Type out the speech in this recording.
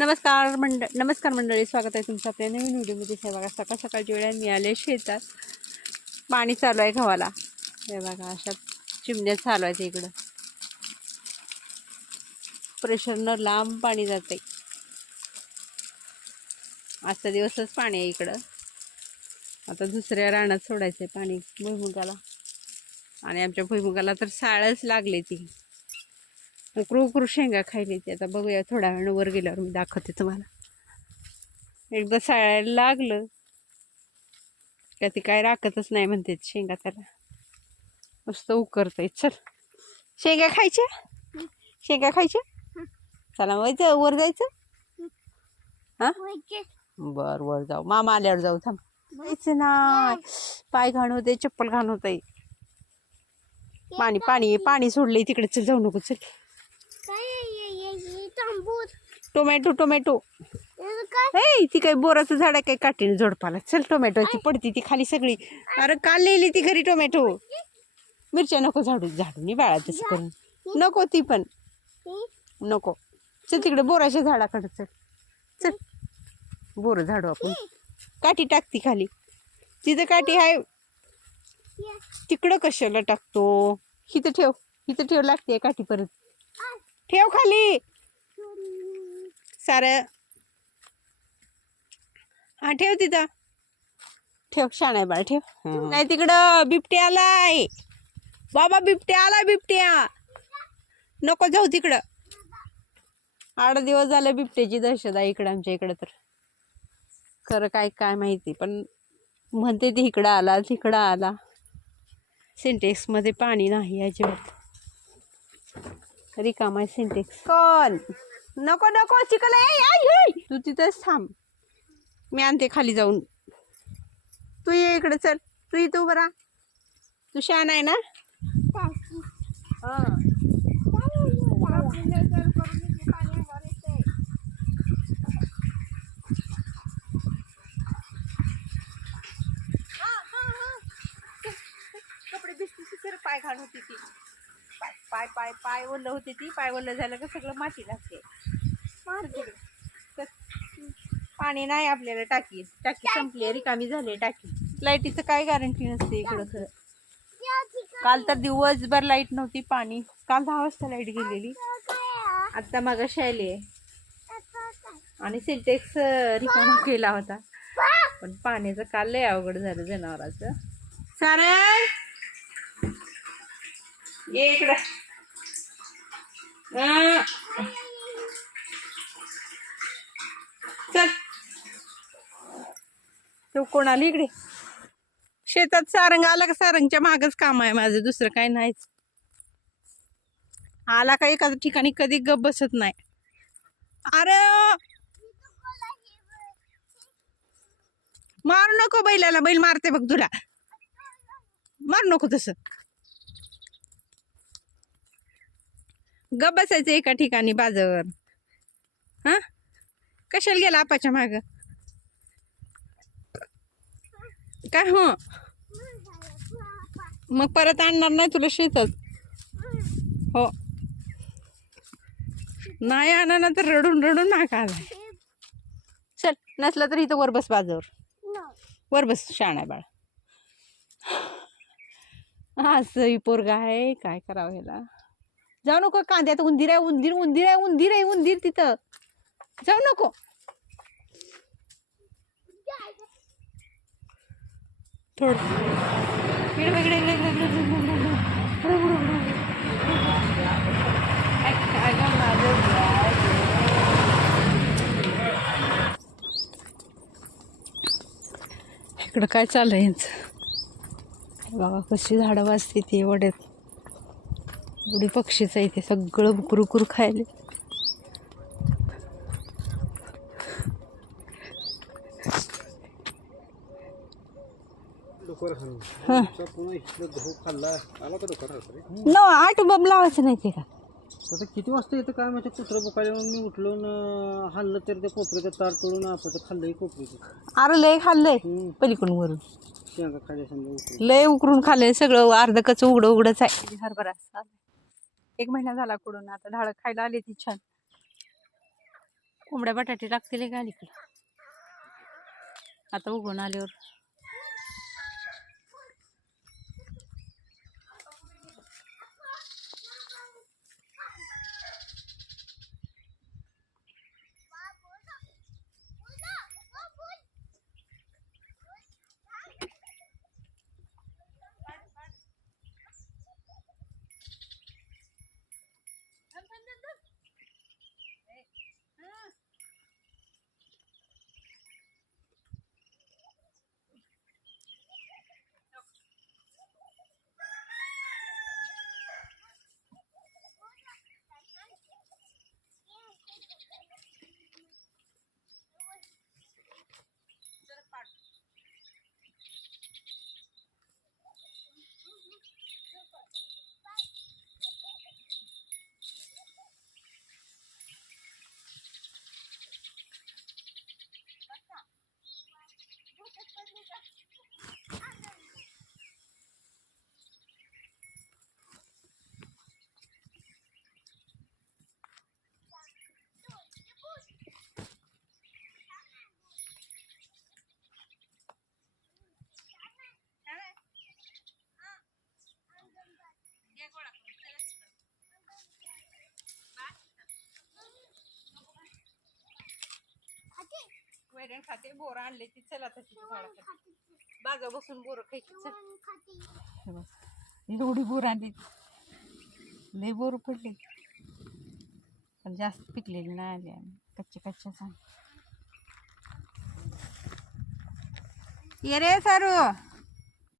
नमस्कार मंड नमस्कार मंडळी स्वागत आहे तुमचं आपल्या नवीन व्हिडिओमध्ये. हे बघा सकाळ सकाळच्या वेळा मी आले शेतात पाणी चालू आहे गव्हाला. हे बघा अशा चिमण्या चालू आहेत इकडं. प्रेशरनं लांब पाणी जाते आजचा दिवसच पाणी आहे इकडं. आता दुसऱ्या रानात सोडायचं आहे पाणी भुईमुगाला. आणि आमच्या भुईमुगाला तर साळच लागली ती. उकरू उकरू शेंगा खायली ती. आता बघूया थोड्या वेळानं वर गेल्यावर मी दाखवते तुम्हाला. एकदा साळायला लागलं. का ती काय राखतच नाही म्हणते शेंगा त्याला. मस्त उकरतंय. चल. शेंगा खायच्या? शेंगा खायच्या? चला व्हायचं वर जायचं. हा? बर वर जाऊ. मामा आल्यावर जाऊ. थांब. जायचं ना. पाय घाण होते चप्पल घाण होतंय. पाणी पाणी पाणी सोडलंय. तिकडे चल जाऊ नको. चल. Tomato tomato. हे ती काही बोराचं झाड आहे काही काठीने झोडपाला. चल टोमॅटोची पडती ती खाली सगळी. अरे काल लिहिली ती घरी टोमॅटो. मिरच्या नको झाडू झाडू नाही बाळा तसं करून. नको ती पण. नको. चल तिकडे बोराच्या झाडाकडे चल. चल. बोर झाडू आपण. काठी टाकती खाली. तिथं काठी आहे तिकडं कशाला टाकतो? हिथं ठेव. हिथं ठेव लागते काठी परत. ठेव खाली. सारं. हा ठेव तिथं. ठेव शाण आहे बाळा ठेव. नाही तिकडं बिबट्या आलाय बाबा बिबट्या आलाय बिबट्या. नको जाऊ तिकडं. आठ दिवस झाले बिबट्याची दहशत आहे इकडं आमच्या इकडं तर. खरं काय काय माहिती पण म्हणते ते इकडं आला तिकडं आला. सिंटेक्समध्ये पाणी नाही अजिबात. रिकाम सिंटेक्स. कोण? नको नको चिकल आहे, तू तिथंच थांब. मी आणते खाली जाऊन. तू ये इकडे चल. तू इथं उभं राहा. तू शान आहे ना? हां कपडे भिजती तर पाय घाण होती ती. पाय पाय पाय पाय ओलं होती ती. पाय ओलं झालं का सगळं माती लागतं पाणी नाही आपल्याला टाकी. टाकी संपली रिकामी झाली टाकी. लाईटीचं काय गॅरंटी नसते इकडं खरं. काल तर दिवसभर लाइट नव्हती पाणी. काल दहा वाजता लाइट गेलेली. आता मग शायले आणि सिंटेक्स रिकामा केला होता. पण पाण्याचं काल लय अवघड झालं जनावराचं. सारे! ये इकडं हा. चल तो कोण आली इकडे? शेतात सारंग आला का? सारंगच्या मागच काम आहे माझं दुसरं काय नाहीच आला का एखाद्या ठिकाणी? कधी गप बसत नाही. अरे मारू नको बैलाला बैल मारते बघ तुला. मारू नको तसं. गप बसायचं एका ठिकाणी बाजावर. हा? कशाला गेला आपाच्या माग? काय हो? मग परत आणणार नाही तुला शेतात? हो. नाही आणणार तर रडून रडून नाका आलाय. चल नसलं तर इथं वर बस बाजावर. वर बस शाणा आहे बाळा. असं पोरगा आहे काय करावं ह्याला? जाऊ नको कांद्यात उंदीर आहे उंदीर उंदीर आहे उंदीर आहे उंदीर तिथं. जाऊ नको. थोड. इकडं काय चाललंय यांचं? बाबा कशी झाडं वाजते ती एवढ्यात. एवढी पक्षीच आहे ते सगळं बुकरुकुर खायले. न आठ बब लावायचं नाही ते का? आता किती वाजता येतं काय माझ्या कुत्रं बुकायला म्हणून मी उठलो न हल्लं तर त्या कोपऱ्याचं तार तोडून आपण खाल्लंय कोपऱ्याचं. अरे लय खाल्लंय. पलीकडून वरून. शेंगा खाल्ल्या समजा उठलो लय उकरून खाल्लंय सगळं अर्ध कच उघडं उघडच आहे. हरभरा एक महिना झाला कुडून आता झाडं खायला आली ती छान. कोंबड्या बटाटे टाकतील का आता उगवून आल्यावर. वैरण खाते बोर आणले ती चला तशी बागा बसून बोर खायची चल. हे बघ, एवढी बोर आणली. लय बोर पडली. पण जास्त पिकलेली नाही आली आम्ही. कच्चे कच्चे सांग ये रे सारू.